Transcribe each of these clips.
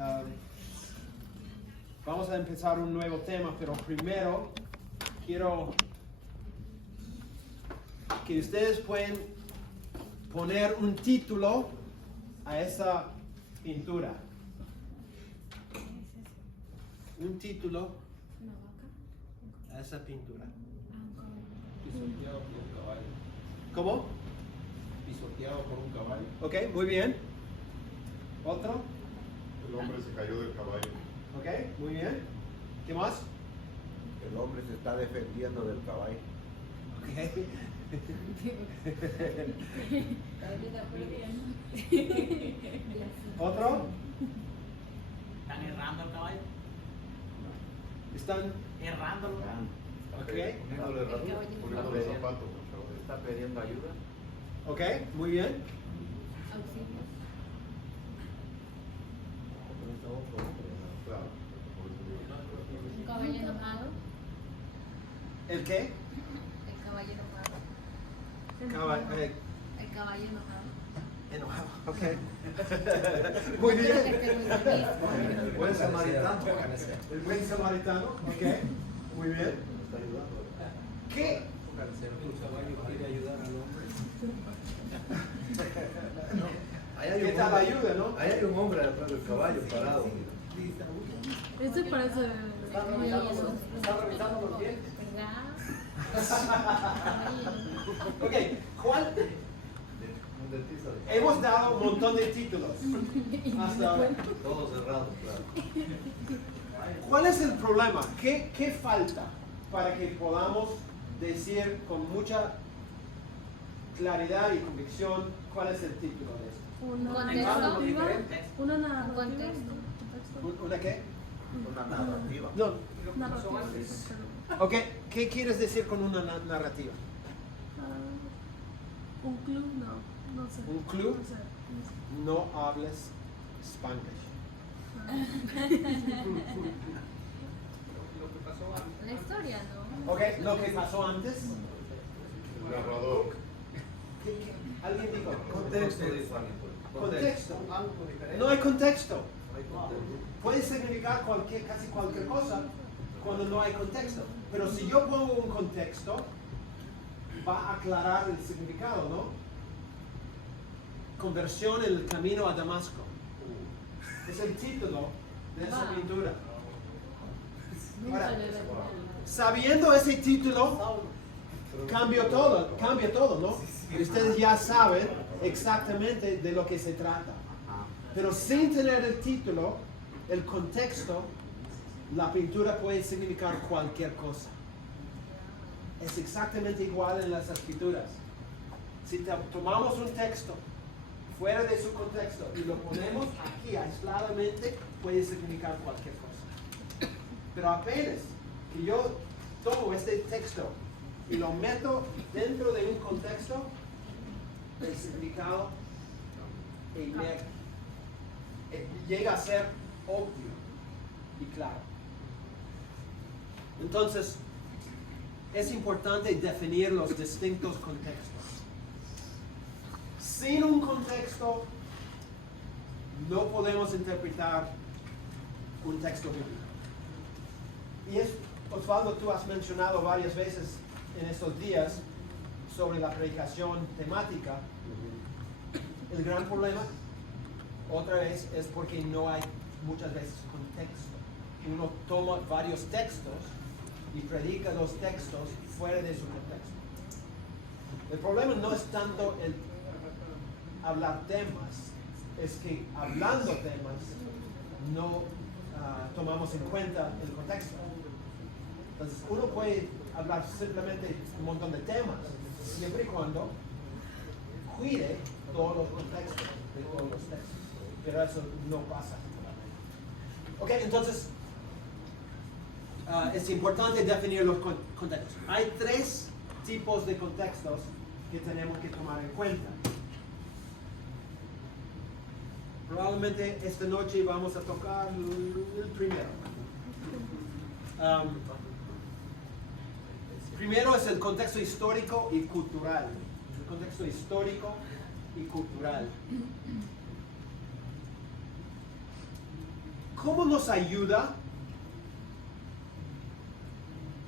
Ah, vamos a empezar un nuevo tema, pero primero quiero que ustedes pueden poner un título a esa pintura. Un título a esa pintura. Pisoteado por un caballo. ¿Cómo? Pisoteado por un caballo. Ok, muy bien. ¿Otro? El hombre se cayó del caballo. Ok, muy bien. ¿Qué más? El hombre se está defendiendo del caballo. Ok. ¿Otro? Están errando al caballo. ¿Están? Errándolo. Ok. Poniéndole poniéndole zapatos al caballo. Está pidiendo ayuda. Ok, muy bien. Claro. Un caballo enojado. ¿El qué? El caballo enojado. El caballo enojado. enojado. Ok. Muy bien. El buen samaritano. El buen samaritano. Ok. Muy bien. Está ayudando. ¿Qué? El caballo quiere ayudar al hombre. Ahí hay ¿Qué un tal hombre- ayuda, no? Ahí hay un hombre detrás del caballo parado. Ese parece ¿Están revisando los pies? ¿Verdad? Ok. ¿Cuál? Un dentista de Hemos dado un montón de títulos hasta ahora. todo cerrado, claro. ¿Cuál es el problema? ¿Qué falta para que podamos decir con mucha claridad y convicción cuál es el título de esto? una Contexto. narrativa. Una Un narrativa. contexto. ¿Una qué? Una narrativa. No. Narrativa. Ok, ¿qué quieres decir con una narrativa? Un club, no sé. ¿Un club? No sé. No hables Spanglish. Lo que pasó antes. La historia, ¿no? Ok, lo que pasó antes. El narrador. ¿Alguien dijo? Contexto, dijo alguien. Contexto. Algo diferente. No hay contexto. Hay contexto. Puede significar casi cualquier cosa cuando no hay contexto. Pero si yo pongo un contexto, va a aclarar el significado, ¿no? Conversión en el camino a Damasco. Es el título de esa pintura. Ahora, sabiendo ese título, cambia todo, ¿no? Y ustedes ya saben exactamente de lo que se trata. Pero sin tener el título, el contexto, la pintura puede significar cualquier cosa. Es exactamente igual en las escrituras. Si tomamos un texto fuera de su contexto y lo ponemos aquí aisladamente, puede significar cualquier cosa. Pero apenas que yo tomo este texto y lo meto dentro de un contexto, el significado llega a ser obvio y claro. Entonces, es importante definir los distintos contextos. Sin un contexto, no podemos interpretar un texto bíblico. Y Osvaldo, tú has mencionado varias veces en estos días sobre la predicación temática. El gran problema, otra vez, es porque no hay muchas veces contexto. Uno toma varios textos y predica los textos fuera de su contexto. El problema no es tanto el hablar temas, es que hablando temas no tomamos en cuenta el contexto. Entonces uno puede hablar simplemente un montón de temas, siempre y cuando cuide todos los contextos de todos los textos, pero eso no pasa. Ok, entonces es importante definir los contextos. Hay tres tipos de contextos que tenemos que tomar en cuenta. Probablemente esta noche vamos a tocar el primero. Primero es el contexto histórico y cultural. El contexto histórico y cultural. ¿Cómo nos ayuda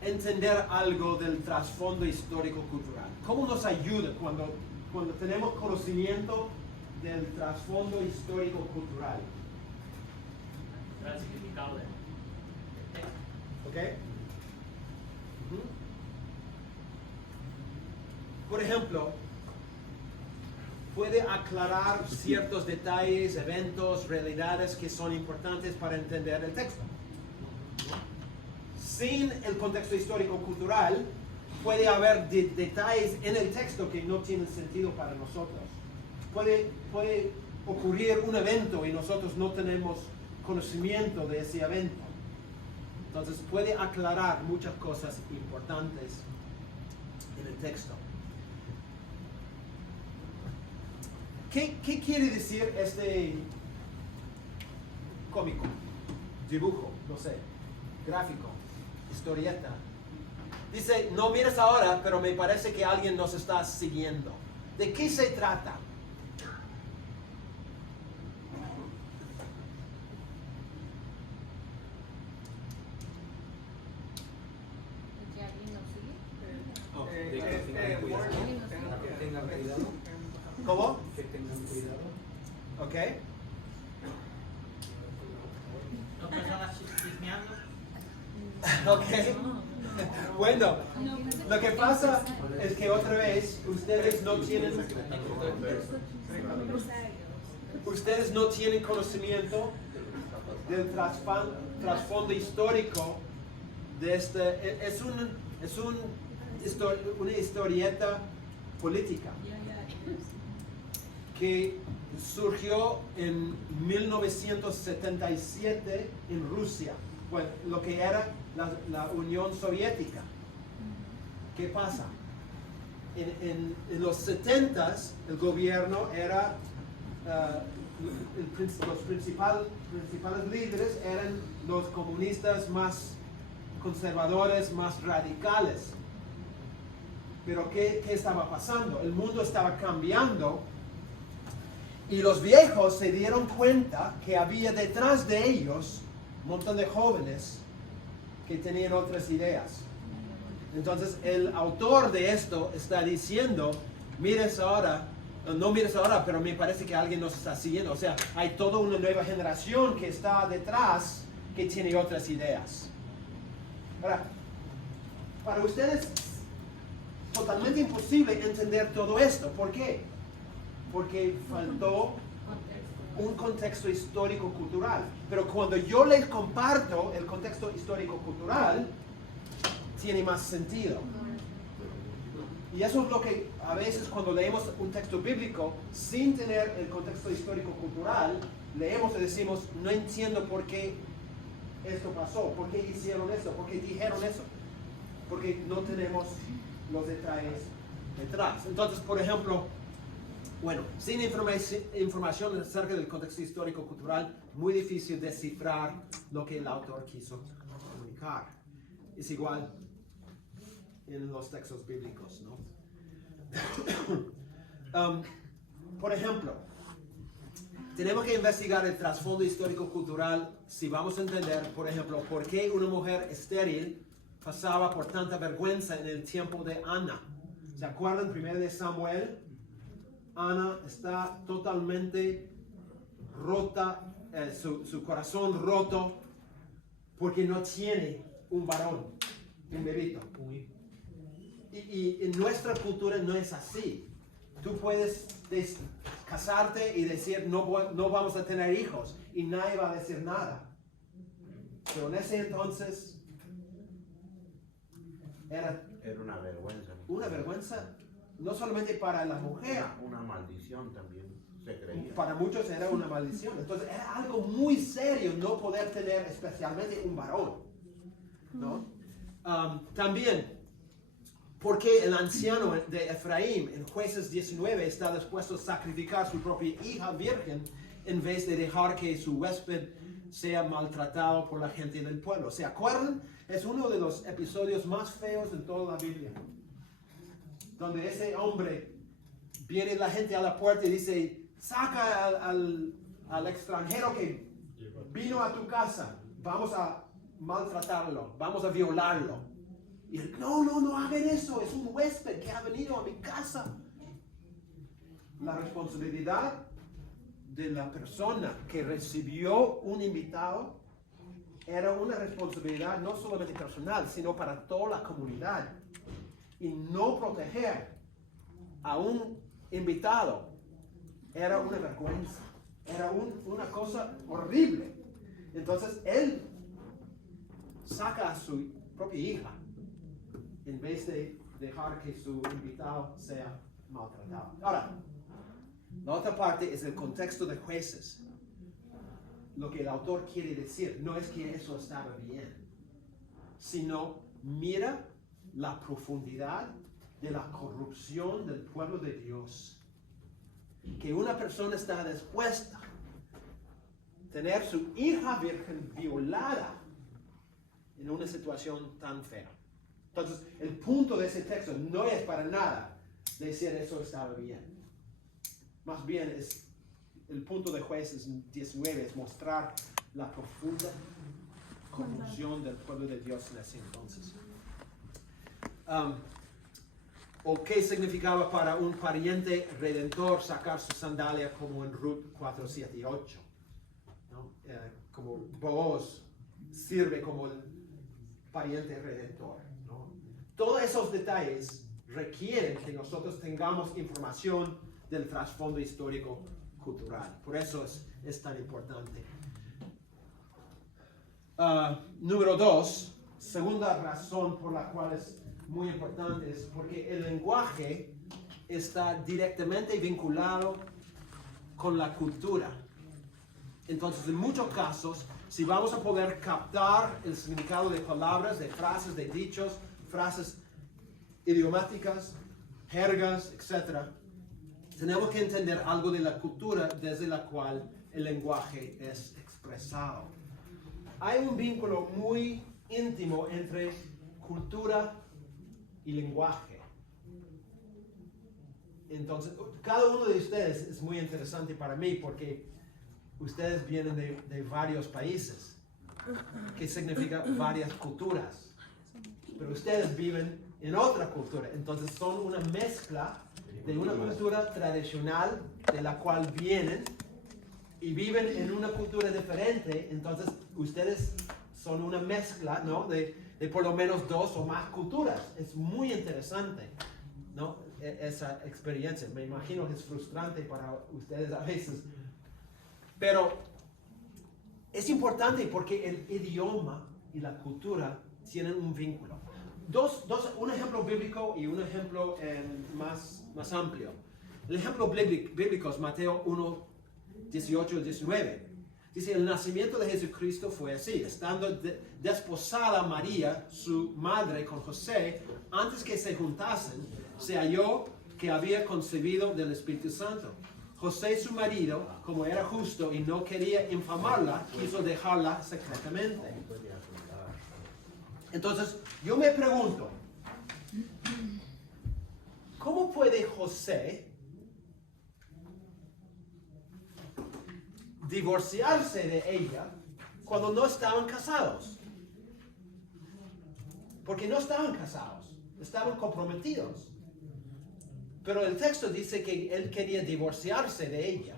a entender algo del trasfondo histórico-cultural? ¿Cómo nos ayuda cuando tenemos conocimiento del trasfondo histórico-cultural? El significado de ¿Ok? Ujú. Por ejemplo, puede aclarar ciertos detalles, eventos, realidades que son importantes para entender el texto. Sin el contexto histórico-cultural, puede haber detalles en el texto que no tienen sentido para nosotros. Puede ocurrir un evento y nosotros no tenemos conocimiento de ese evento. Entonces puede aclarar muchas cosas importantes en el texto. ¿Qué quiere decir este cómico, dibujo, no sé, gráfico, historieta? Dice, no mires ahora, pero me parece que alguien nos está siguiendo. ¿De qué se trata? Que alguien nos sigue. Oh, Que tengan cuidado. ¿Cómo? Que tengan cuidado. ¿Ok? Dos personas chismeando. Ok. Bueno, lo que pasa es que otra vez ustedes no tienen conocimiento del trasfondo histórico de este. Es una historieta política que surgió en 1977 en Rusia, bueno, lo que era la Unión Soviética. ¿Qué pasa? En los 70s el gobierno era, los principales líderes eran los comunistas más conservadores, más radicales. Pero ¿qué estaba pasando? El mundo estaba cambiando y los viejos se dieron cuenta que había detrás de ellos un montón de jóvenes que tenían otras ideas. Entonces el autor de esto está diciendo, mires ahora, no mires ahora, pero me parece que alguien nos está siguiendo. O sea, hay toda una nueva generación que está detrás que tiene otras ideas. Ahora, para ustedes totalmente imposible entender todo esto. ¿Por qué? Porque faltó un contexto histórico-cultural. Pero cuando yo les comparto el contexto histórico-cultural, tiene más sentido. Y eso es lo que a veces cuando leemos un texto bíblico sin tener el contexto histórico-cultural, leemos y decimos, no entiendo por qué esto pasó, por qué hicieron eso, por qué dijeron eso, porque no tenemos los detalles detrás. Entonces, por ejemplo, bueno, sin información acerca del contexto histórico-cultural, muy difícil descifrar lo que el autor quiso comunicar. Es igual en los textos bíblicos, ¿no? Por ejemplo, tenemos que investigar el trasfondo histórico-cultural si vamos a entender, por ejemplo, por qué una mujer estéril pasaba por tanta vergüenza en el tiempo de Ana. ¿Se acuerdan? 1 de Samuel. Ana está totalmente rota, su corazón roto, porque no tiene un varón, un bebito. Y en nuestra cultura no es así. Tú puedes casarte y decir no vamos a tener hijos y nadie va a decir nada. Pero en ese entonces era Era una vergüenza. una vergüenza, no solamente para la mujer. Una maldición también se creía. Para muchos era una maldición. Entonces era algo muy serio no poder tener especialmente un varón, ¿no? También, porque el anciano de Efraín en Jueces 19 está dispuesto a sacrificar su propia hija virgen en vez de dejar que su huésped sea maltratado por la gente del pueblo. ¿Se acuerdan? Es uno de los episodios más feos en toda la Biblia, donde ese hombre viene la gente a la puerta y dice, saca al extranjero que vino vino a tu casa, vamos a maltratarlo, vamos a violarlo. Y él, no hagan eso, es un huésped que ha venido a mi casa. La responsabilidad de la persona que recibió un invitado era una responsabilidad no solamente personal, sino para toda la comunidad. Y no proteger a un invitado era una vergüenza, era una cosa horrible. Entonces él saca a su propia hija en vez de dejar que su invitado sea maltratado. Ahora, la otra parte es el contexto de Jueces. Lo que el autor quiere decir no es que eso estaba bien, sino mira la profundidad de la corrupción del pueblo de Dios. Que una persona está dispuesta a tener su hija virgen violada en una situación tan fea. Entonces, el punto de ese texto no es para nada decir eso estaba bien. Más bien, el punto de Jueces 19 es mostrar la profunda corrupción del pueblo de Dios en ese entonces. ¿O qué significaba para un pariente redentor sacar su sandalia como en Ruth 4, 7 y 8? ¿No? Como Booz sirve como el pariente redentor, ¿no? Todos esos detalles requieren que nosotros tengamos información del trasfondo histórico cultural. Por eso es tan importante. Número 2, segunda razón por la cual es muy importante es porque el lenguaje está directamente vinculado con la cultura. Entonces, en muchos casos, si vamos a poder captar el significado de palabras, de frases, de dichos, frases idiomáticas, jergas, etc., tenemos que entender algo de la cultura desde la cual el lenguaje es expresado. Hay un vínculo muy íntimo entre cultura y lenguaje. Entonces, cada uno de ustedes es muy interesante para mí porque ustedes vienen de varios países, que significa varias culturas. Pero ustedes viven en otra cultura, entonces son una mezcla de una cultura tradicional de la cual vienen y viven en una cultura diferente. Entonces ustedes son una mezcla, ¿no? de por lo menos 2 o más culturas. Es muy interesante, ¿no? Esa experiencia. Me imagino que es frustrante para ustedes a veces, pero es importante porque el idioma y la cultura tienen un vínculo. Un ejemplo bíblico y un ejemplo más amplio. El ejemplo bíblico es Mateo 1, 18 y 19. Dice, el nacimiento de Jesucristo fue así. Estando desposada María, su madre, con José, antes que se juntasen, se halló que había concebido del Espíritu Santo. José, su marido, como era justo y no quería infamarla, quiso dejarla secretamente. Entonces, yo me pregunto, ¿cómo puede José divorciarse de ella cuando no estaban casados? Porque no estaban casados, estaban comprometidos. Pero el texto dice que él quería divorciarse de ella.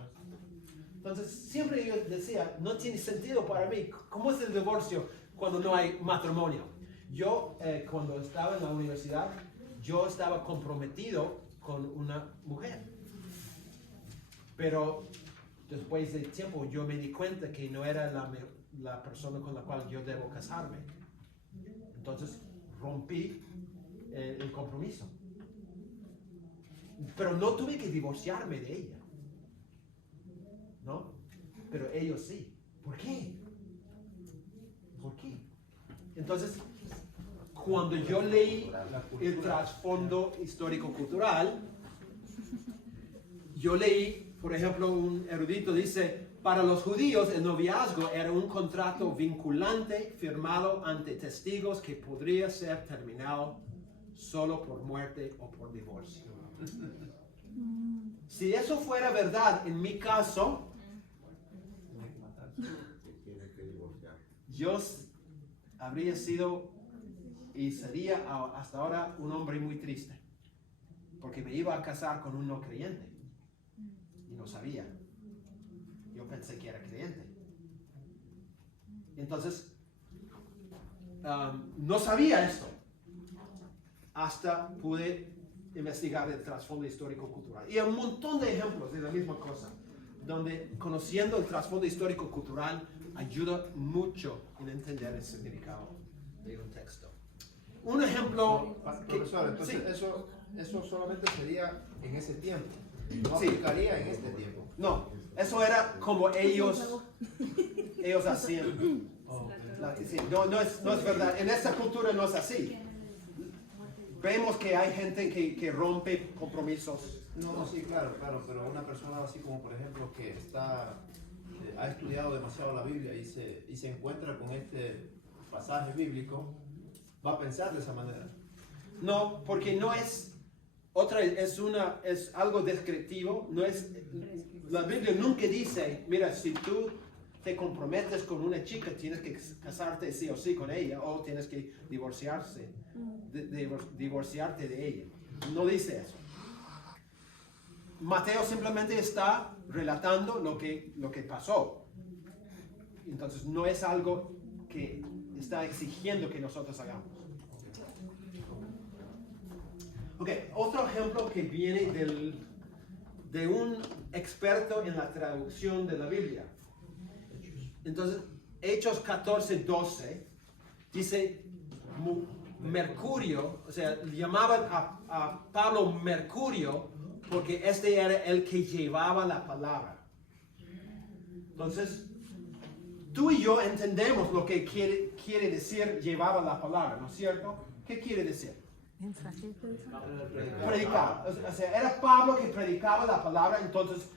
Entonces, siempre yo decía, no tiene sentido para mí. ¿Cómo es el divorcio cuando no hay matrimonio? Yo, cuando estaba en la universidad, yo estaba comprometido con una mujer. Pero después de tiempo yo me di cuenta que no era la persona con la cual yo debo casarme. Entonces rompí el compromiso. Pero no tuve que divorciarme de ella, ¿no? Pero ellos sí. ¿Por qué? ¿Por qué? Entonces, cuando yo leí el trasfondo histórico-cultural, yo leí, por ejemplo, un erudito dice, para los judíos el noviazgo era un contrato vinculante firmado ante testigos que podría ser terminado solo por muerte o por divorcio. Si eso fuera verdad, en mi caso, yo habría sido y sería hasta ahora un hombre muy triste, porque me iba a casar con un no creyente y no sabía. Yo pensé que era creyente. Entonces, no sabía esto hasta pude investigar el trasfondo histórico-cultural. Y hay un montón de ejemplos de la misma cosa, donde conociendo el trasfondo histórico-cultural ayuda mucho en entender el significado de un texto. Un ejemplo... Profesor, entonces sí. eso solamente sería en ese tiempo. No Sí. aplicaría en este tiempo. No, eso era como ellos hacían. Sí, no es verdad. En esta cultura no es así. Vemos que hay gente que rompe compromisos. No, sí, claro, pero una persona así como por ejemplo que ha estudiado demasiado la Biblia y se encuentra con este pasaje bíblico, va a pensar de esa manera. No, porque no es es algo descriptivo. No es, la Biblia nunca dice, mira, si tú te comprometes con una chica, tienes que casarte sí o sí con ella, o tienes que divorciarte de ella. No dice eso. Mateo simplemente está relatando lo que pasó. Entonces no es algo que está exigiendo que nosotros hagamos. Ok, otro ejemplo que viene de un experto en la traducción de la Biblia. Entonces, Hechos 14:12 dice Mercurio, o sea, llamaban a Pablo Mercurio porque este era el que llevaba la palabra. Entonces, tú y yo entendemos lo que quiere decir llevaba la palabra, ¿no es cierto? ¿Qué quiere decir? Predicaba. O sea, era Pablo que predicaba la palabra, entonces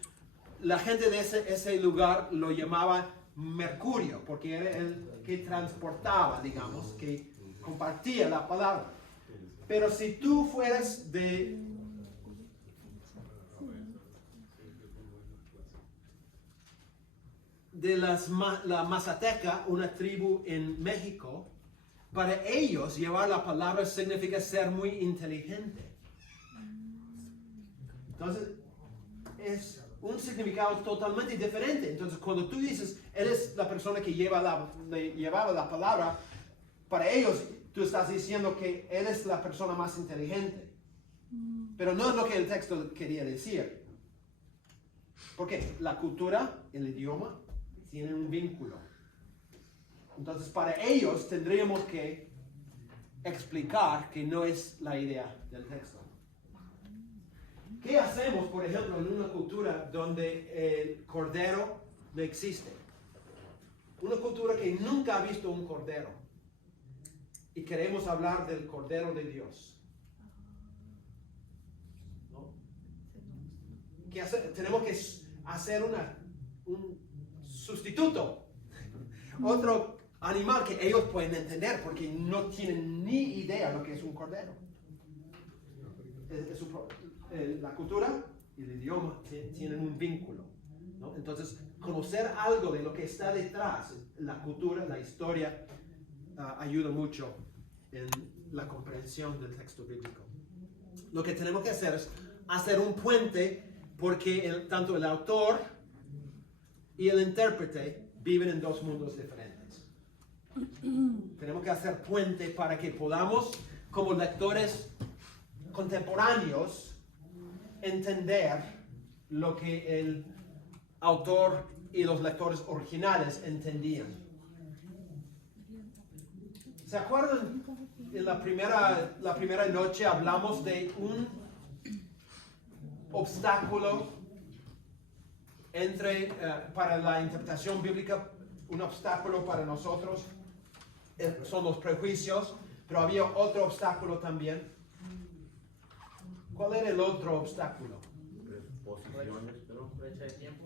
la gente de ese lugar lo llamaba Mercurio, porque era el que transportaba, digamos, que compartía la palabra. Pero si tú fueras de la Mazateca, una tribu en México, para ellos llevar la palabra significa ser muy inteligente. Entonces, es un significado totalmente diferente. Entonces, cuando tú dices, eres la persona que llevaba la palabra, para ellos tú estás diciendo que eres la persona más inteligente. Pero no es lo que el texto quería decir. Porque la cultura, el idioma, tienen un vínculo. Entonces, para ellos tendríamos que explicar que no es la idea del texto. ¿Qué hacemos, por ejemplo, en una cultura donde el cordero no existe? Una cultura que nunca ha visto un cordero. Y queremos hablar del cordero de Dios. ¿No? ¿Qué hacer? Tenemos que hacer un sustituto. Otro animal que ellos pueden entender porque no tienen ni idea lo que es un cordero. La cultura y el idioma tienen un vínculo, ¿no? Entonces, conocer algo de lo que está detrás, la cultura, la historia, ayuda mucho en la comprensión del texto bíblico. Lo que tenemos que hacer es hacer un puente porque tanto el autor y el intérprete viven en dos mundos diferentes. Tenemos que hacer puente para que podamos, como lectores contemporáneos, entender lo que el autor y los lectores originales entendían. ¿Se acuerdan? En la primera noche hablamos de un obstáculo para la interpretación bíblica, un obstáculo para nosotros son los prejuicios, pero había otro obstáculo también. ¿Cuál era el otro obstáculo? Brecha de tiempo.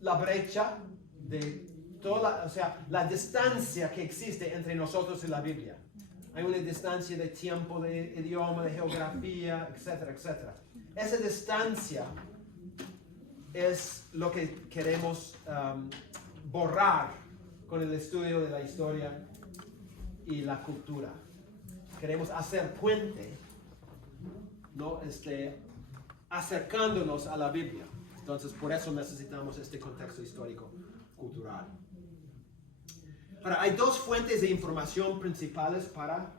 La brecha de o sea, la distancia que existe entre nosotros y la Biblia. Hay una distancia de tiempo, de idioma, de geografía, etcétera, etcétera. Esa distancia es lo que queremos borrar con el estudio de la historia y la cultura. Queremos hacer puente, ¿no? Acercándonos a la Biblia. Entonces, por eso necesitamos este contexto histórico cultural. Ahora, hay dos fuentes de información principales para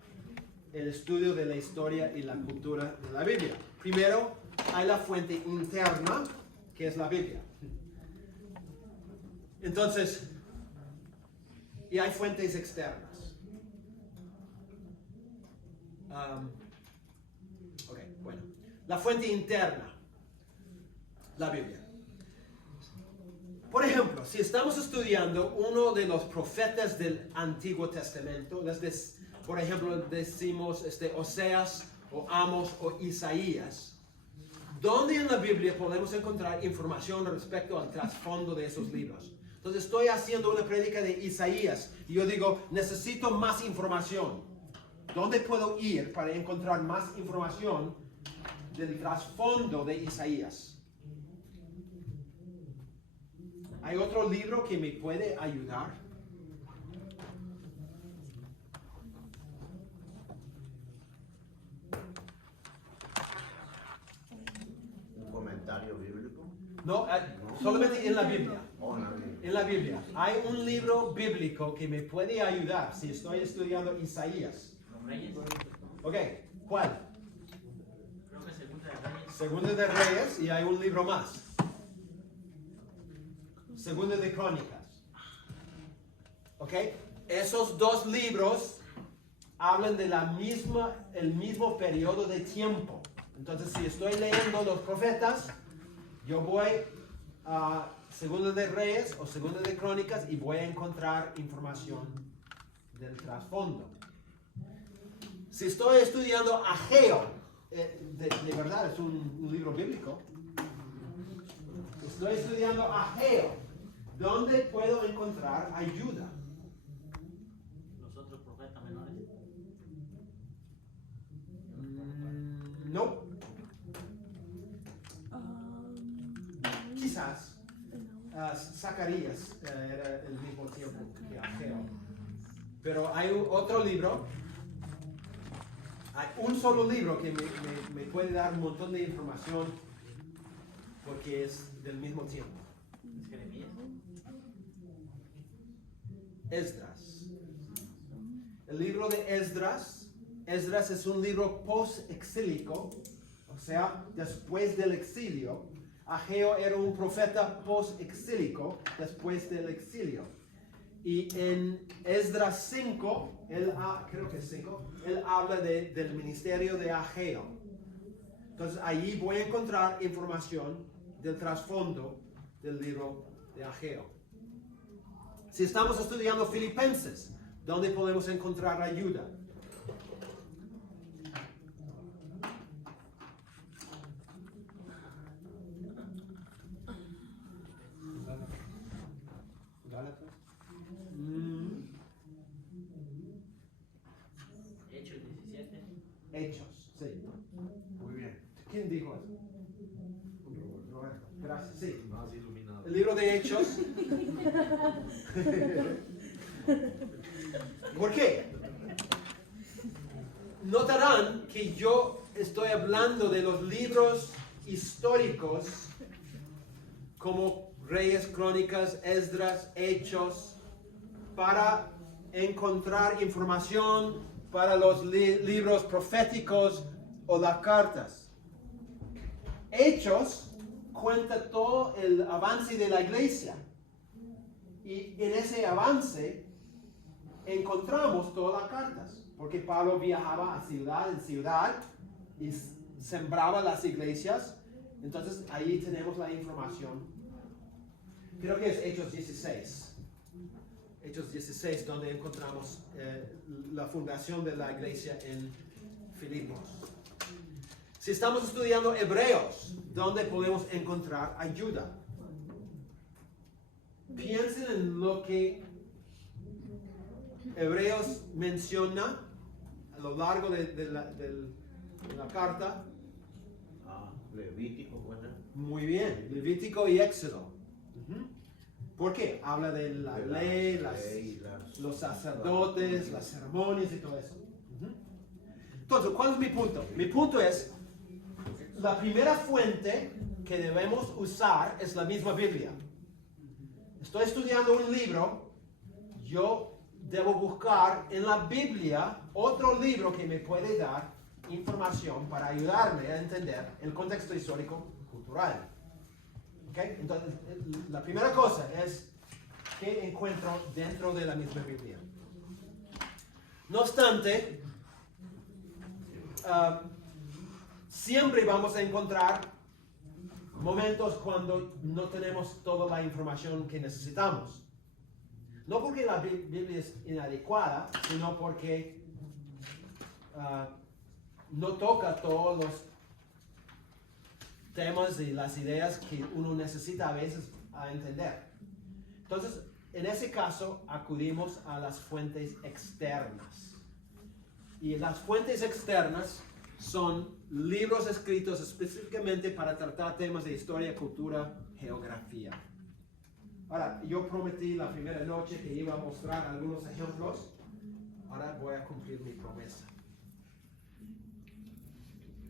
el estudio de la historia y la cultura de la Biblia. Primero, hay la fuente interna, que es la Biblia. Entonces, y hay fuentes externas. Ok, bueno. La fuente interna, la Biblia. Por ejemplo, si estamos estudiando uno de los profetas del Antiguo Testamento, por ejemplo, decimos Oseas o Amos o Isaías, ¿dónde en la Biblia podemos encontrar información respecto al trasfondo de esos libros? Entonces estoy haciendo una prédica de Isaías y yo digo, necesito más información. ¿Dónde puedo ir para encontrar más información del trasfondo de Isaías? ¿Hay otro libro que me puede ayudar? ¿Un comentario bíblico? No, solamente en la Biblia. Oh, no, no. En la Biblia. Hay un libro bíblico que me puede ayudar si estoy estudiando Isaías. Los Reyes. Ok, ¿cuál? Creo que Segunda de Reyes. Segunda de Reyes y hay un libro más. Segunda de Crónicas. Ok, esos dos libros hablan de el mismo periodo de tiempo. Entonces, si estoy leyendo los profetas, yo voy a Segunda de Reyes o Segunda de Crónicas y voy a encontrar información del trasfondo. Si estoy estudiando Ageo, de verdad es un libro bíblico. Estoy estudiando Ageo. ¿Dónde puedo encontrar ayuda? Los otros profetas menores. No. Quizás. Zacarías era el mismo tiempo que Ageo. Pero hay otro libro. Hay un solo libro que me puede dar un montón de información porque es del mismo tiempo. ¿Es Jeremías? Esdras. El libro de Esdras. Esdras es un libro post-exílico, o sea, después del exilio. Ageo era un profeta post-exílico, después del exilio. Y en Esdras 5, creo que es 5, él habla del ministerio de Ageo. Entonces, allí voy a encontrar información del trasfondo del libro de Ageo. Si estamos estudiando Filipenses, ¿dónde podemos encontrar ayuda? Gálatas. Hechos 17. Hechos, sí. Muy bien. ¿Quién dijo eso? Roberto. Gracias, sí. Más iluminado. El libro de Hechos. ¿Por qué? Notarán que yo estoy hablando de los libros históricos como Reyes, Crónicas, Esdras, Hechos, para encontrar información para los libros proféticos o las cartas. Hechos cuenta todo el avance de la iglesia. Y en ese avance encontramos todas las cartas. Porque Pablo viajaba a ciudad en ciudad y sembraba las iglesias. Entonces ahí tenemos la información. Creo que es Hechos 16. Hechos 16, donde encontramos la fundación de la iglesia en Filipos. Si estamos estudiando Hebreos, ¿dónde podemos encontrar ayuda? Piensen en lo que Hebreos menciona a lo largo de la carta. Levítico, bueno. Muy bien, Levítico y Éxodo. ¿Por qué? Habla de la ley, los sacerdotes, las ceremonias y todo eso. Ujú. Entonces, ¿cuál es mi punto? Mi punto es, la primera fuente que debemos usar es la misma Biblia. Estoy estudiando un libro, yo debo buscar en la Biblia otro libro que me puede dar información para ayudarme a entender el contexto histórico cultural. ¿Okay? Entonces, la primera cosa es que encuentro dentro de la misma Biblia. No obstante, siempre vamos a encontrar momentos cuando no tenemos toda la información que necesitamos. No porque la Biblia es inadecuada, sino porque no toca todos los temas y las ideas que uno necesita a veces a entender. Entonces, en ese caso, acudimos a las fuentes externas. Y las fuentes externas son libros escritos específicamente para tratar temas de historia, cultura, geografía. Ahora, yo prometí la primera noche que iba a mostrar algunos ejemplos. Ahora voy a cumplir mi promesa.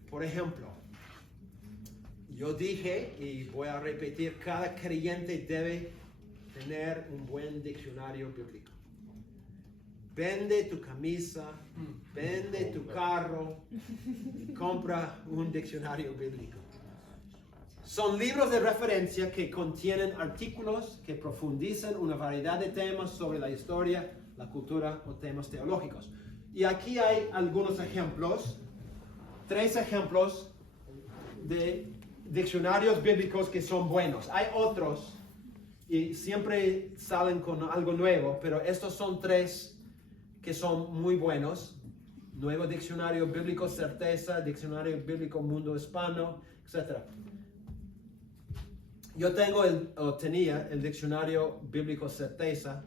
Por ejemplo, yo dije, y voy a repetir, cada creyente debe tener un buen diccionario bíblico. Vende tu camisa, vende tu carro y compra un diccionario bíblico. Son libros de referencia que contienen artículos que profundizan una variedad de temas sobre la historia, la cultura o temas teológicos. Y aquí hay algunos ejemplos, 3 ejemplos de diccionarios bíblicos que son buenos. Hay otros y siempre salen con algo nuevo, pero estos son 3 que son muy buenos. Nuevo Diccionario Bíblico Certeza, Diccionario Bíblico Mundo Hispano, etc. Yo tenía el Diccionario Bíblico Certeza,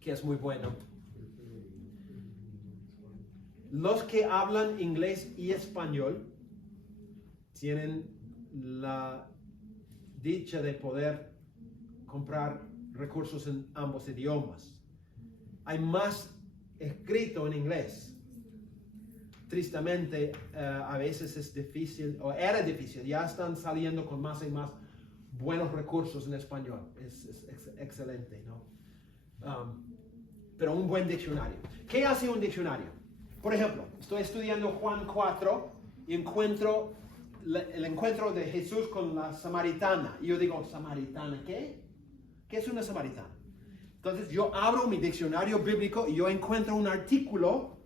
que es muy bueno. Los que hablan inglés y español tienen la dicha de poder comprar recursos en ambos idiomas. Hay más escrito en inglés. Tristemente, a veces es difícil, o era difícil, ya están saliendo con más y más buenos recursos en español. Es excelente, ¿no? Pero un buen diccionario. ¿Qué hace un diccionario? Por ejemplo, estoy estudiando Juan 4 y encuentro el encuentro de Jesús con la samaritana. Y yo digo, ¿samaritana qué? ¿Qué es una samaritana? Entonces yo abro mi diccionario bíblico y yo encuentro un artículo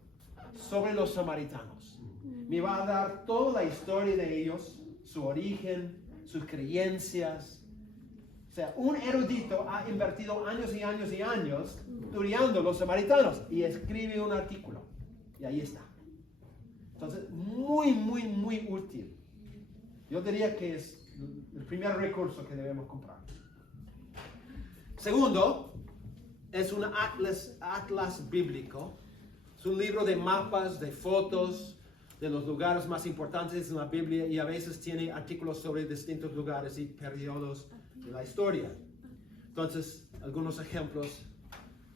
sobre los samaritanos. Me va a dar toda la historia de ellos, su origen, sus creencias. O sea, un erudito ha invertido años y años y años estudiando los samaritanos y escribe un artículo. Y ahí está. Entonces, muy, muy, muy útil. Yo diría que es el primer recurso que debemos comprar. Segundo, es un atlas bíblico. Es un libro de mapas, de fotos, de los lugares más importantes en la Biblia y a veces tiene artículos sobre distintos lugares y periodos de la historia. Entonces, algunos ejemplos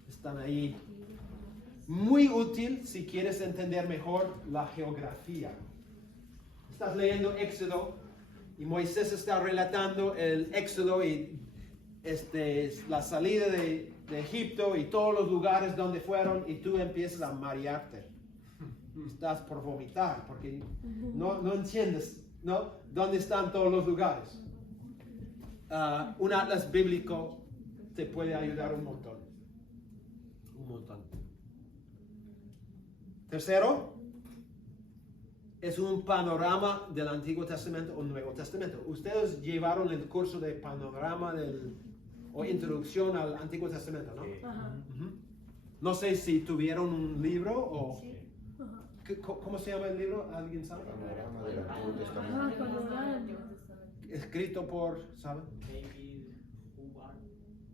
están ahí. Muy útil si quieres entender mejor la geografía. Estás leyendo Éxodo y Moisés está relatando el Éxodo y la salida de Egipto y todos los lugares donde fueron y tú empiezas a marearte. Estás por vomitar porque no entiendes, ¿no? ¿Dónde están todos los lugares? Un atlas bíblico te puede ayudar un montón. Un montón. Tercero, es un panorama del Antiguo Testamento o Nuevo Testamento. Ustedes llevaron el curso de panorama o introducción al Antiguo Testamento, ¿no? Ajá. No sé si tuvieron un libro o... Sí. Ajá. ¿Cómo se llama el libro? ¿Alguien sabe? Panorama del Antiguo Testamento. Ah, panorama. Escrito por, ¿saben? David Hubbard.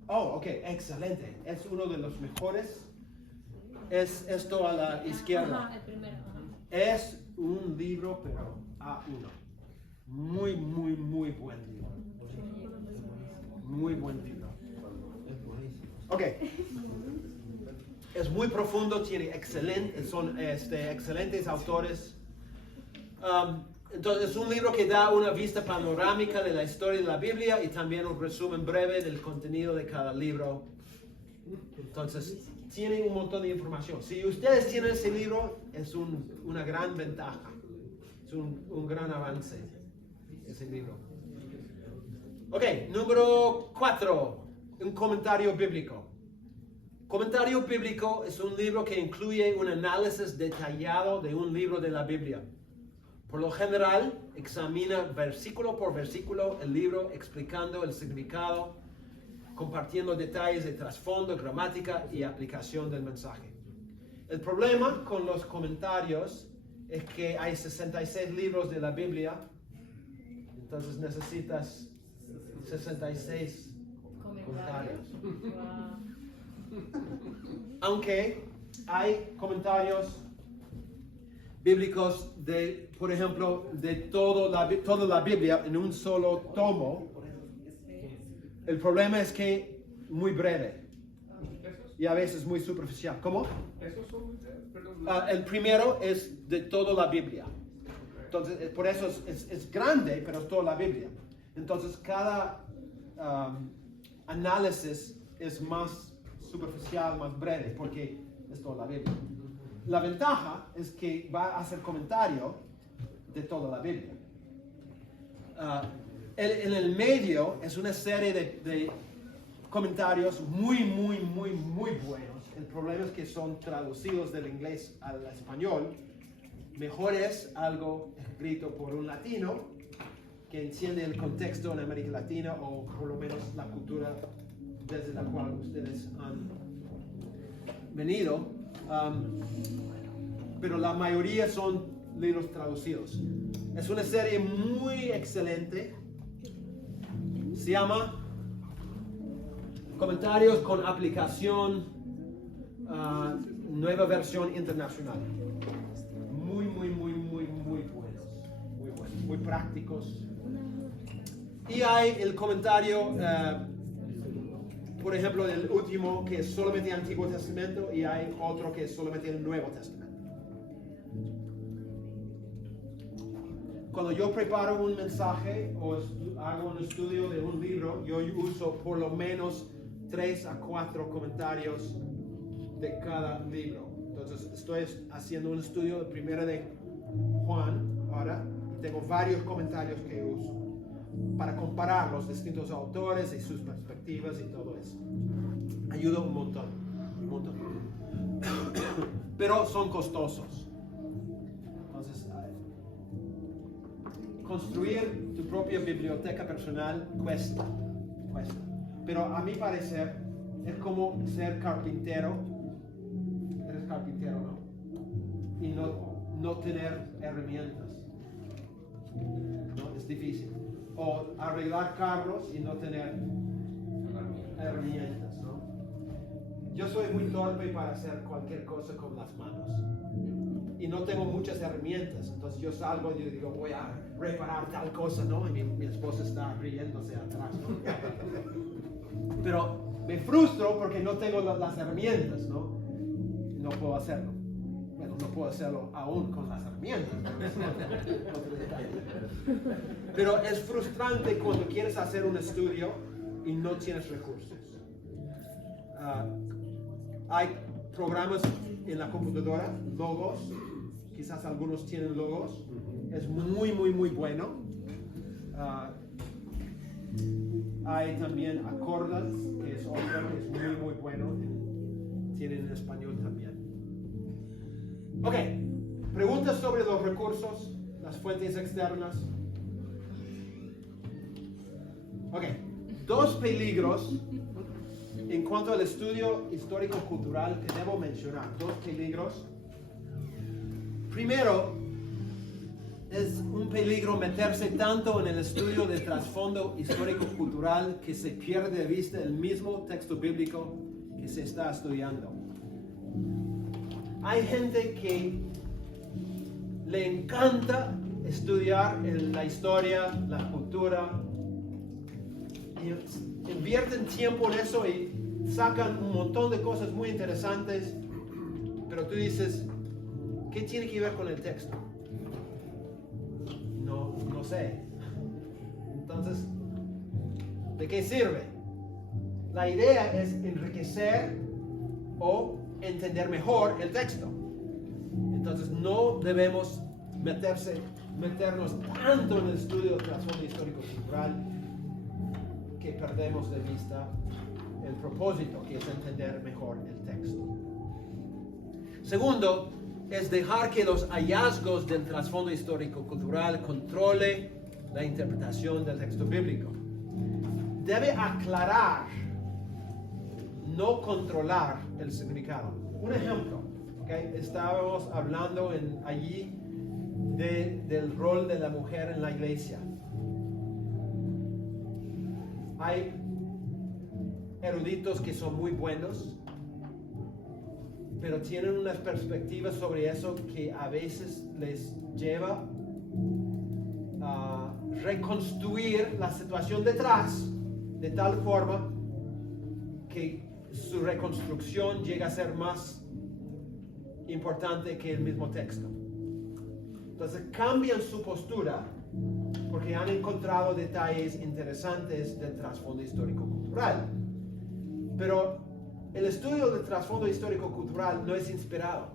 Oh, ok, excelente. Es uno de los mejores. Es esto a la izquierda. Ajá, el primero. Ajá. Es un libro, pero A1. Muy, muy, muy buen libro. Muy buen libro. Es buenísimo. Ok. Es muy profundo, son excelentes autores. Entonces es un libro que da una vista panorámica de la historia de la Biblia y también un resumen breve del contenido de cada libro. Entonces tiene un montón de información. Si ustedes tienen ese libro, es una gran ventaja. Es un gran avance ese libro. Ok, número 4, un comentario bíblico. Comentario bíblico es un libro que incluye un análisis detallado de un libro de la Biblia. Por lo general, examina versículo por versículo el libro, explicando el significado, compartiendo detalles de trasfondo, gramática y aplicación del mensaje. El problema con los comentarios es que hay 66 libros de la Biblia, entonces necesitas 66 comentarios. Aunque hay comentarios bíblicos de, por ejemplo, de toda la Biblia en un solo tomo, el problema es que muy breve y a veces muy superficial. ¿Cómo? El primero es de toda la Biblia. Entonces, por eso es grande, pero es toda la Biblia. Entonces, cada análisis es más superficial, más breve, porque es toda la Biblia. La ventaja es que va a hacer comentario de toda la Biblia. En el medio es una serie de comentarios muy buenos. El problema es que son traducidos del inglés al español. Mejor es algo escrito por un latino que entiende el contexto en América Latina o por lo menos la cultura desde la cual ustedes han venido. Pero la mayoría son libros traducidos. Es una serie muy excelente. Se llama Comentarios con aplicación, nueva versión internacional. Muy buenos. Muy buenos, muy prácticos. Y hay el comentario, por ejemplo, del último que es solamente el Antiguo Testamento y hay otro que es solamente el Nuevo Testamento. Cuando yo preparo un mensaje o hago un estudio de un libro, yo uso por lo menos 3 a 4 comentarios de cada libro. Entonces estoy haciendo un estudio de primera de Juan ahora y tengo varios comentarios que uso para comparar los distintos autores y sus perspectivas y todo eso. Ayuda un montón. Pero son costosos. Entonces, construir tu propia biblioteca personal cuesta. Pero a mi parecer es como ser carpintero. Eres carpintero, ¿no? Y no tener herramientas. ¿No? Es difícil. O arreglar carros y no tener herramientas, ¿no? Yo soy muy torpe para hacer cualquier cosa con las manos. Y no tengo muchas herramientas. Entonces yo salgo y digo, voy a reparar tal cosa, ¿no? Y mi esposa está riéndose atrás, ¿no? Pero me frustro porque no tengo las herramientas, ¿no? No puedo hacerlo. Bueno, no puedo hacerlo aún con las herramientas. Pero es frustrante cuando quieres hacer un estudio y no tienes recursos. Hay programas en la computadora, logos, quizás algunos tienen logos, es muy bueno. Hay también Acordas, que es otro que es muy bueno, tienen en español también. Ok, preguntas sobre los recursos, las fuentes externas. Ok, 2 peligros en cuanto al estudio histórico-cultural que debo mencionar. 2 peligros. Primero, es un peligro meterse tanto en el estudio del trasfondo histórico-cultural que se pierde de vista el mismo texto bíblico que se está estudiando. Hay gente que le encanta estudiar la historia, la cultura, y invierten tiempo en eso y sacan un montón de cosas muy interesantes, pero tú dices, ¿qué tiene que ver con el texto? No sé. Entonces, ¿de qué sirve? La idea es enriquecer o entender mejor el texto. Entonces no debemos meternos tanto en el estudio del trasfondo histórico-cultural que perdemos de vista el propósito, que es entender mejor el texto. Segundo, es dejar que los hallazgos del trasfondo histórico-cultural controle la interpretación del texto bíblico. Debe aclarar, no controlar el significado. Un ejemplo, ¿okay? Estábamos hablando allí del rol de la mujer en la iglesia. Hay eruditos que son muy buenos, pero tienen unas perspectivas sobre eso que a veces les lleva a reconstruir la situación detrás de tal forma que su reconstrucción llega a ser más importante que el mismo texto. Entonces cambian su postura porque han encontrado detalles interesantes del trasfondo histórico-cultural. Pero el estudio del trasfondo histórico-cultural no es inspirado.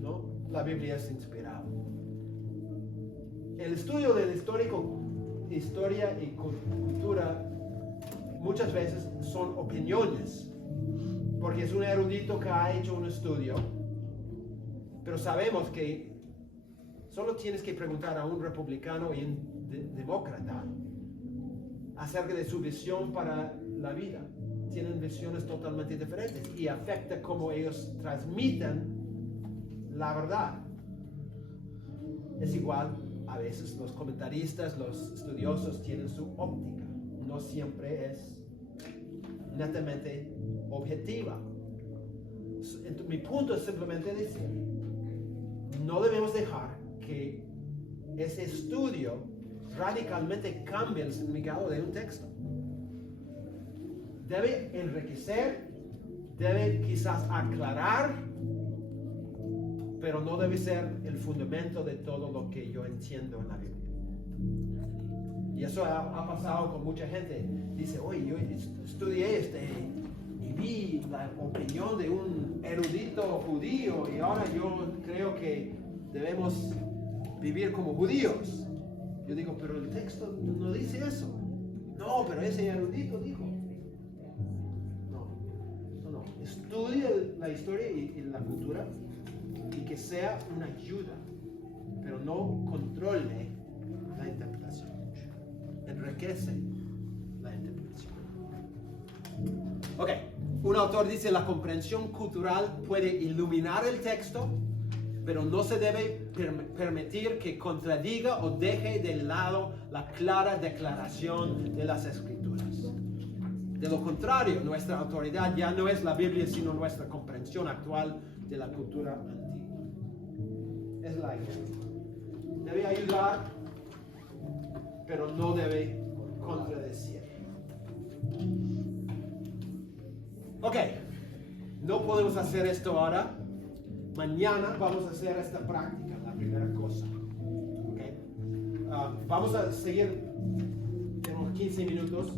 ¿No? La Biblia es inspirada. El estudio del historia y cultura muchas veces son opiniones, porque es un erudito que ha hecho un estudio, pero sabemos que solo tienes que preguntar a un republicano y un demócrata acerca de su visión para la vida. Tienen visiones totalmente diferentes y afecta cómo ellos transmiten la verdad. Es igual, a veces los comentaristas, los estudiosos tienen su óptica. No siempre es netamente objetiva. Mi punto es simplemente decir, no debemos dejar que ese estudio radicalmente cambie el significado de un texto. Debe enriquecer, debe quizás aclarar, pero no debe ser el fundamento de todo lo que yo entiendo en la Biblia. Y eso ha pasado con mucha gente. Dice, oye, yo estudié y vi la opinión de un erudito judío y ahora yo creo que debemos vivir como judíos. Yo digo, pero el texto no dice eso. No, pero ese erudito dijo. No. Estudia la historia y la cultura y que sea una ayuda, pero no controle la interpretación. Enriquece la interpretación. Ok, un autor dice, la comprensión cultural puede iluminar el texto, pero no se debe permitir que contradiga o deje de lado la clara declaración de las Escrituras. De lo contrario, nuestra autoridad ya no es la Biblia, sino nuestra comprensión actual de la cultura antigua. Es la idea. Debe ayudar, pero no debe contradecir. Ok, no podemos hacer esto ahora. Mañana vamos a hacer esta práctica, la primera cosa. Okay. Vamos a seguir, tenemos 15 minutos.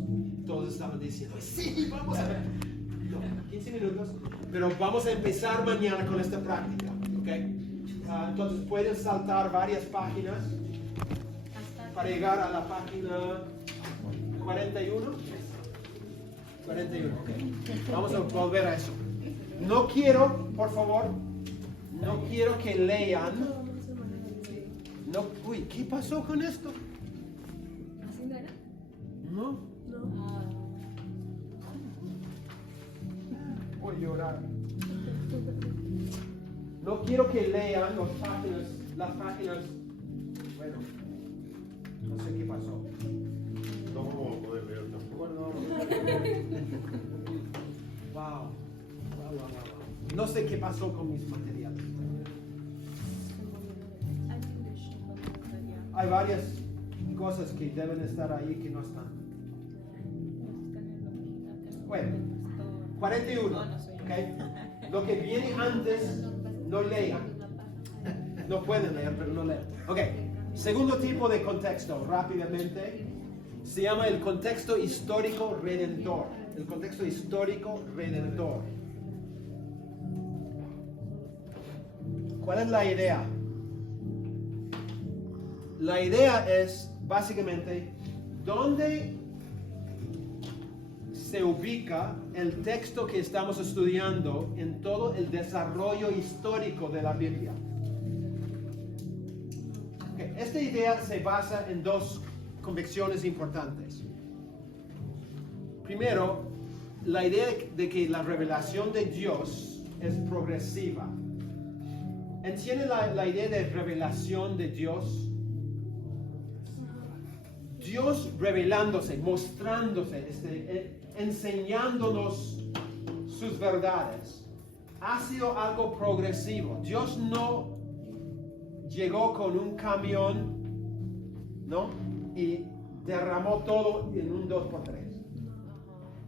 Todos estaban diciendo, sí, vamos a ver. No, 15 minutos, pero vamos a empezar mañana con esta práctica. Okay. Entonces pueden saltar varias páginas para llegar a la página 41. 41, okay. Vamos a volver a eso. No quiero, por favor, no quiero que lean. No, uy, ¿qué pasó con esto? ¿Así no era? No, Ah, voy a llorar. No quiero que lean las páginas. Bueno, no sé qué pasó. No vamos a poder leer tampoco. Bueno, wow. No sé qué pasó con mis materiales. Hay varias cosas que deben estar ahí que no están. Bueno, 41. ¿Ok? Lo que viene antes, no lean. No pueden leer, pero no lean. Ok. Segundo tipo de contexto, rápidamente, se llama el contexto histórico redentor. El contexto histórico redentor. ¿Cuál es la idea? La idea es básicamente dónde se ubica el texto que estamos estudiando en todo el desarrollo histórico de la Biblia. Okay. Esta idea se basa en dos convicciones importantes. Primero, la idea de que la revelación de Dios es progresiva. ¿Entienden la idea de revelación de Dios? Dios revelándose, mostrándose, enseñándonos sus verdades, ha sido algo progresivo. Dios no llegó con un camión, ¿no? Y derramó todo en un 2x3.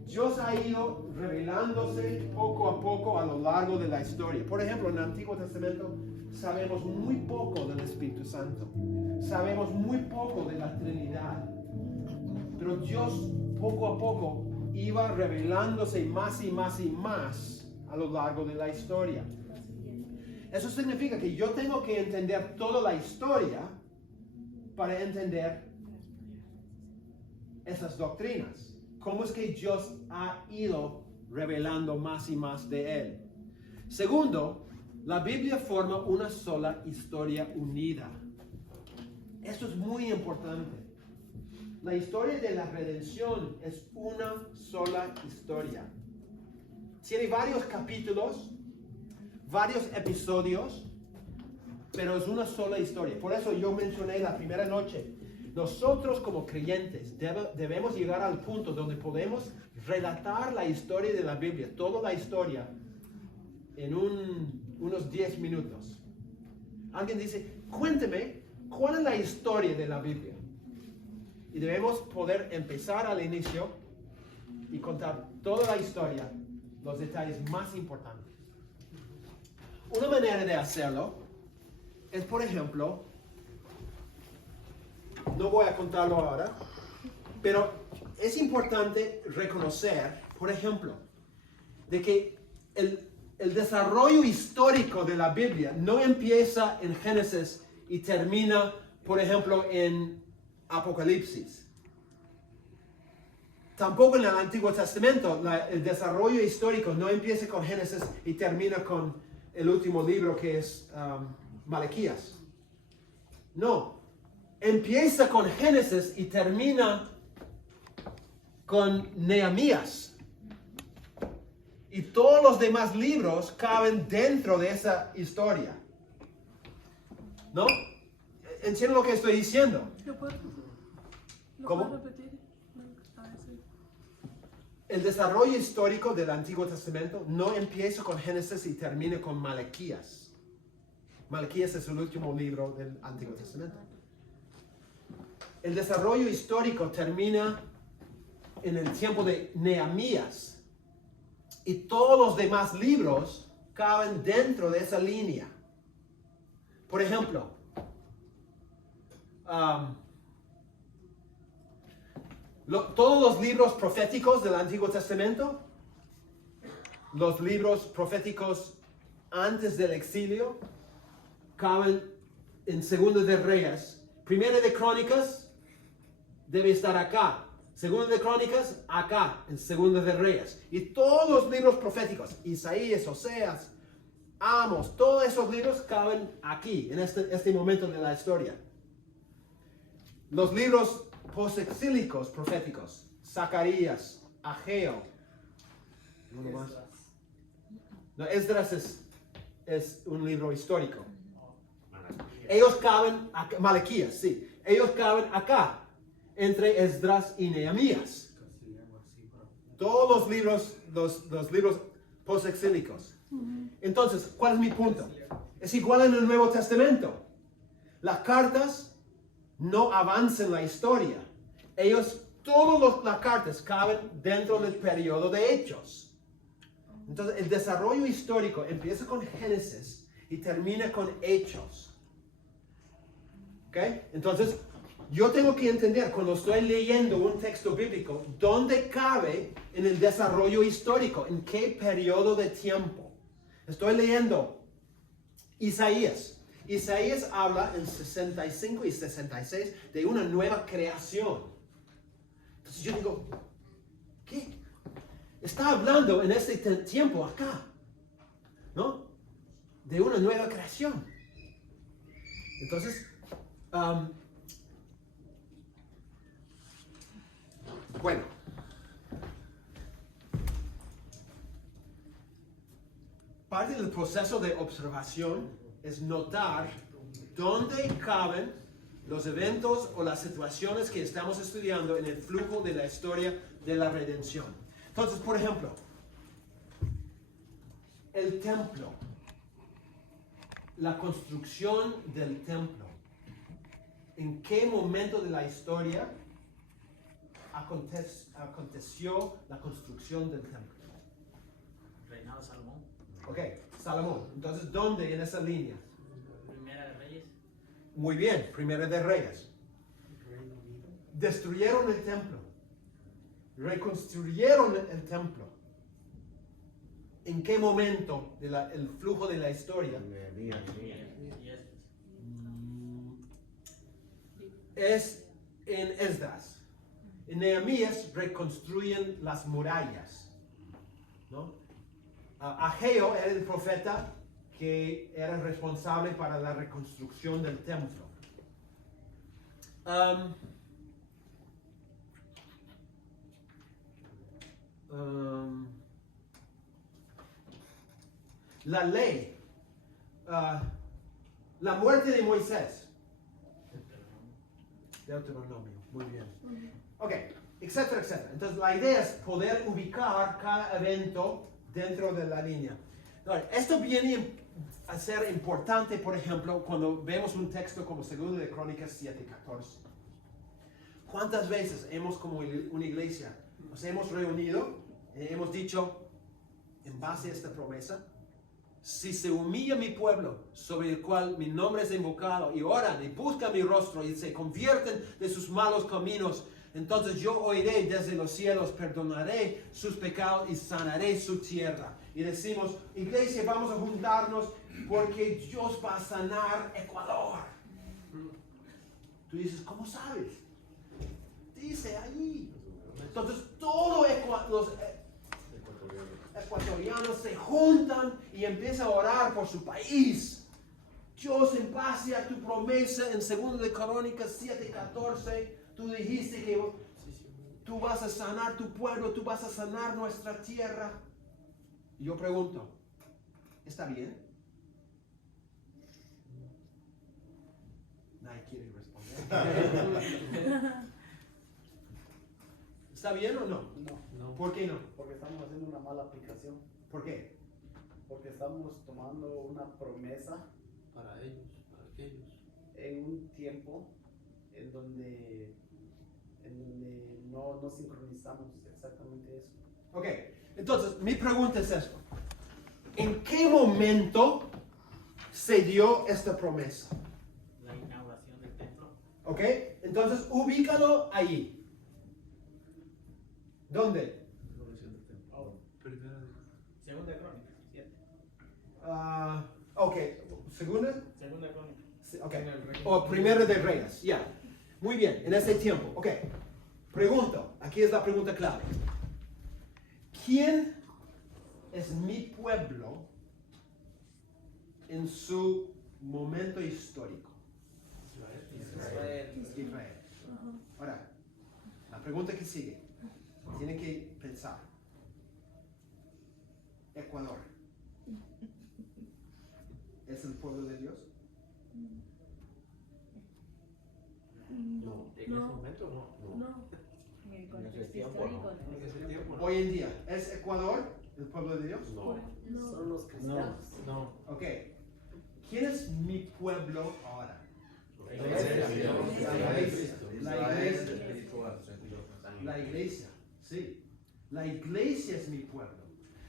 Dios ha ido revelándose poco a poco a lo largo de la historia. Por ejemplo, en el Antiguo Testamento sabemos muy poco del Espíritu Santo. Sabemos muy poco de la Trinidad. Pero Dios poco a poco iba revelándose más y más y más a lo largo de la historia. Eso significa que yo tengo que entender toda la historia para entender esas doctrinas. ¿Cómo es que Dios ha ido revelando más y más de Él? Segundo, la Biblia forma una sola historia unida. Esto es muy importante. La historia de la redención es una sola historia. Tiene varios capítulos, varios episodios, pero es una sola historia. Por eso yo mencioné la primera noche. Nosotros como creyentes debemos llegar al punto donde podemos relatar la historia de la Biblia, toda la historia, en unos 10 minutos. Alguien dice, cuénteme, ¿cuál es la historia de la Biblia? Y debemos poder empezar al inicio y contar toda la historia, los detalles más importantes. Una manera de hacerlo es, por ejemplo, no voy a contarlo ahora, pero es importante reconocer, por ejemplo, de que el desarrollo histórico de la Biblia no empieza en Génesis y termina, por ejemplo, en Apocalipsis. Tampoco en el Antiguo Testamento el desarrollo histórico no empieza con Génesis y termina con el último libro que es Malaquías. No, empieza con Génesis y termina con Nehemías. Y todos los demás libros caben dentro de esa historia. ¿No? ¿Entienden lo que estoy diciendo? ¿Cómo? ¿Puedo repetir? El desarrollo histórico del Antiguo Testamento no empieza con Génesis y termina con Malaquías. Malaquías es el último libro del Antiguo Testamento. El desarrollo histórico termina en el tiempo de Nehemías. Y todos los demás libros caben dentro de esa línea. Por ejemplo, todos los libros proféticos del Antiguo Testamento, los libros proféticos antes del exilio, caben en Segunda de Reyes. Primera de Crónicas debe estar acá. Segunda de Crónicas, acá, en Segunda de Reyes. Y todos los libros proféticos, Isaías, Oseas, Amos, todos esos libros caben aquí, en este momento de la historia. Los libros posexílicos proféticos, Zacarías, Ageo, ¿uno más? No, Esdras es un libro histórico. Ellos caben acá, Malaquías, sí. Ellos caben acá, entre Esdras y Nehemías. Todos los libros posexílicos. Entonces, ¿cuál es mi punto? Es igual en el Nuevo Testamento. Las cartas no avanzan la historia. Ellos todas las cartas caben dentro del periodo de Hechos. Entonces, el desarrollo histórico empieza con Génesis y termina con Hechos. ¿Ok? Entonces, yo tengo que entender cuando estoy leyendo un texto bíblico, dónde cabe en el desarrollo histórico, en qué periodo de tiempo. Estoy leyendo Isaías. Isaías habla en 65 y 66 de una nueva creación. Entonces yo digo, ¿qué? Está hablando en este tiempo acá, ¿no? De una nueva creación. Entonces, bueno. Parte del proceso de observación es notar dónde caben los eventos o las situaciones que estamos estudiando en el flujo de la historia de la redención. Entonces, por ejemplo, el templo, la construcción del templo. ¿En qué momento de la historia aconteció la construcción del templo? Reinado Salomón. Ok, Salomón. Entonces, ¿dónde en esa línea? Primera de Reyes. Muy bien, Primera de Reyes. Destruyeron el templo. Reconstruyeron el templo. ¿En qué momento del flujo de la historia? Nehemías. Y Esdras. Es en Esdras. En Nehemías reconstruyen las murallas, ¿no? Ageo era el profeta que era responsable para la reconstrucción del templo. La ley, la muerte de Moisés. Deuteronomio, muy bien. Ok, etcétera, etcétera. Entonces la idea es poder ubicar cada evento dentro de la línea. Ahora, esto viene a ser importante, por ejemplo, cuando vemos un texto como 2 de Crónicas 7:14. ¿Cuántas veces hemos, como una iglesia, nos hemos reunido y hemos dicho, en base a esta promesa, si se humilla mi pueblo, sobre el cual mi nombre es invocado, y oran y buscan mi rostro y se convierten de sus malos caminos, entonces yo oiré desde los cielos, perdonaré sus pecados y sanaré su tierra. Y decimos, iglesia, vamos a juntarnos porque Dios va a sanar Ecuador. Tú dices, ¿cómo sabes? Dice ahí. Entonces todos los ecuatorianos se juntan y empiezan a orar por su país. Dios, en base a tu promesa en 2 de Crónicas 7:14, tú dijiste que tú vas a sanar tu pueblo, tú vas a sanar nuestra tierra. Y yo pregunto, ¿está bien? Nadie quiere responder. ¿Está bien o no? No, ¿Por qué no? porque estamos haciendo una mala aplicación. ¿Por qué? Porque estamos tomando una promesa Para ellos, para aquellos. en un tiempo en donde no sincronizamos exactamente eso. Ok, entonces mi pregunta es esto. ¿En qué momento se dio esta promesa? La inauguración del templo. Ok, entonces ubícalo ahí. ¿Dónde? Segunda Crónicas 7. Ok, segunda. Segunda Crónicas. Sí, ok. O Primera de Reyes, ya. Muy bien, en ese tiempo. Ok. Pregunto, aquí es la pregunta clave. ¿Quién es mi pueblo en su momento histórico? Israel. Ahora, la pregunta que sigue. Tienen que pensar. Ecuador. ¿Es el pueblo de Dios? No, en ese momento no. No. En el En contexto ese tiempo, histórico. ¿no? En ese tiempo no. Hoy en día, ¿es Ecuador el pueblo de Dios? No. No. Son los cristianos. No. Ok. ¿Quién es mi pueblo ahora? La iglesia. La iglesia. La iglesia. La iglesia, sí. La iglesia es mi pueblo.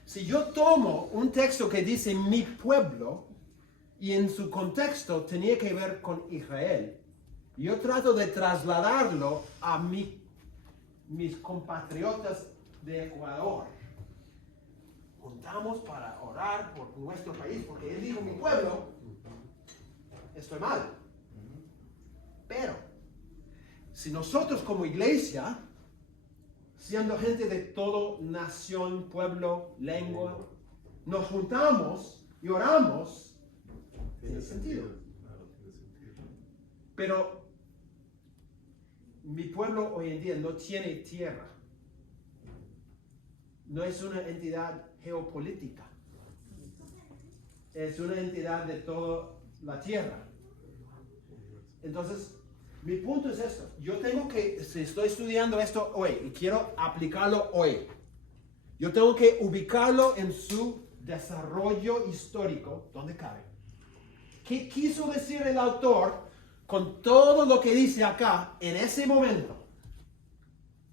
Si yo tomo un texto que dice mi pueblo y en su contexto tenía que ver con Israel, yo trato de trasladarlo a mis compatriotas de Ecuador. Juntamos para orar por nuestro país, porque él dijo mi pueblo, estoy mal. Pero, si nosotros como iglesia, siendo gente de todo nación, pueblo, lengua, nos juntamos y oramos, tiene sentido. Claro, tiene sentido. Pero mi pueblo hoy en día no tiene tierra. No es una entidad geopolítica. Es una entidad de toda la tierra. Entonces, mi punto es esto. Yo tengo que, si estoy estudiando esto hoy y quiero aplicarlo hoy, yo tengo que ubicarlo en su desarrollo histórico, donde cabe. ¿Qué quiso decir el autor con todo lo que dice acá en ese momento?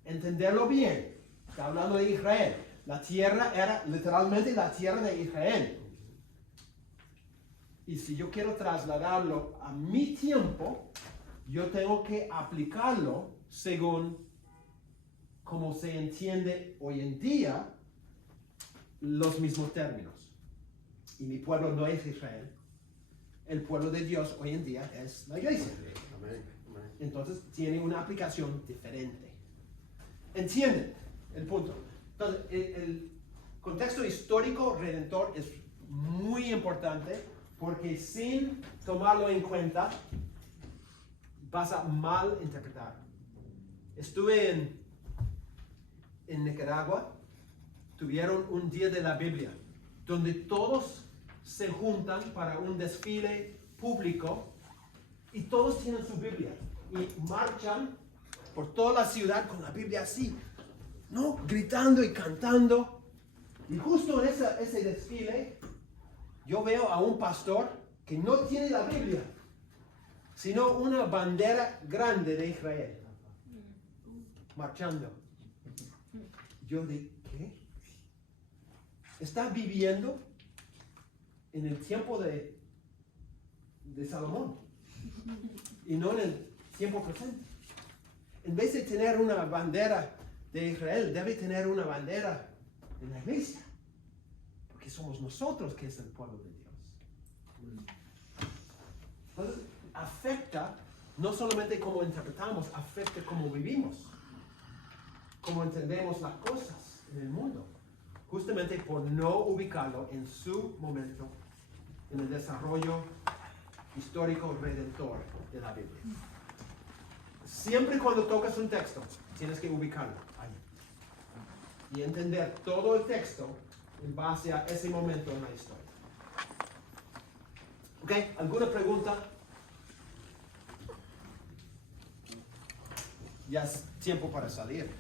Entenderlo bien. Está hablando de Israel. La tierra era literalmente la tierra de Israel. Y si yo quiero trasladarlo a mi tiempo, yo tengo que aplicarlo según como se entiende hoy en día los mismos términos. Y mi pueblo no es Israel. El pueblo de Dios hoy en día es la iglesia. Amén. Amén. Entonces tiene una aplicación diferente. ¿Entienden el punto? Entonces, el contexto histórico redentor es muy importante porque sin tomarlo en cuenta vas a mal interpretar. Estuve en Nicaragua, tuvieron un día de la Biblia donde todos se juntan para un desfile público y todos tienen su Biblia y marchan por toda la ciudad con la Biblia así, ¿no? Gritando y cantando. Y justo en ese desfile yo veo a un pastor que no tiene la Biblia, sino una bandera grande de Israel marchando. Yo de ¿qué? Está viviendo en el tiempo de Salomón y no en el tiempo presente. En vez de tener una bandera de Israel, debe tener una bandera de la iglesia, porque somos nosotros que es el pueblo de Dios. Entonces, afecta no solamente cómo interpretamos, afecta cómo vivimos, cómo entendemos las cosas en el mundo, justamente por no ubicarlo en su momento, en el desarrollo histórico redentor de la Biblia. Siempre cuando tocas un texto, tienes que ubicarlo ahí y entender todo el texto en base a ese momento en la historia. ¿Ok? ¿Alguna pregunta? Ya es tiempo para salir.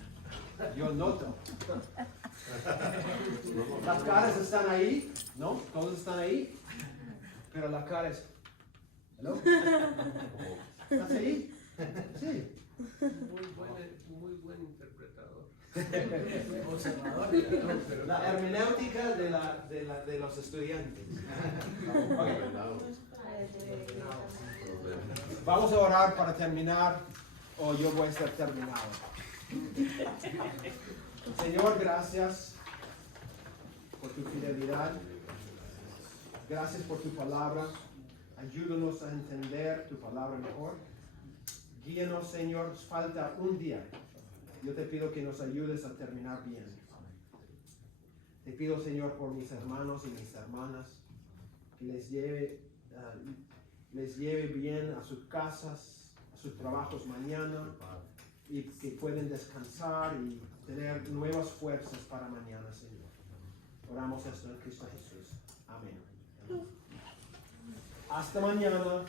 Yo noto. Las caras están ahí, ¿no? Todos están ahí. Pero la cara es... ¿Hello? ¿Estás ahí? Sí. Muy buen interpretador. La hermenéutica de los estudiantes. Okay. Vamos a orar para terminar, o yo voy a ser terminado. Señor, gracias por tu fidelidad. Gracias por tu palabra. Ayúdanos a entender tu palabra mejor. Guíanos, Señor. Falta un día. Yo te pido que nos ayudes a terminar bien. Te pido, Señor, por mis hermanos y mis hermanas, que les lleve bien a sus casas, a sus trabajos mañana, y que pueden descansar y tener nuevas fuerzas para mañana, Señor. Oramos esto en Cristo Jesús. Amén. Hasta mañana.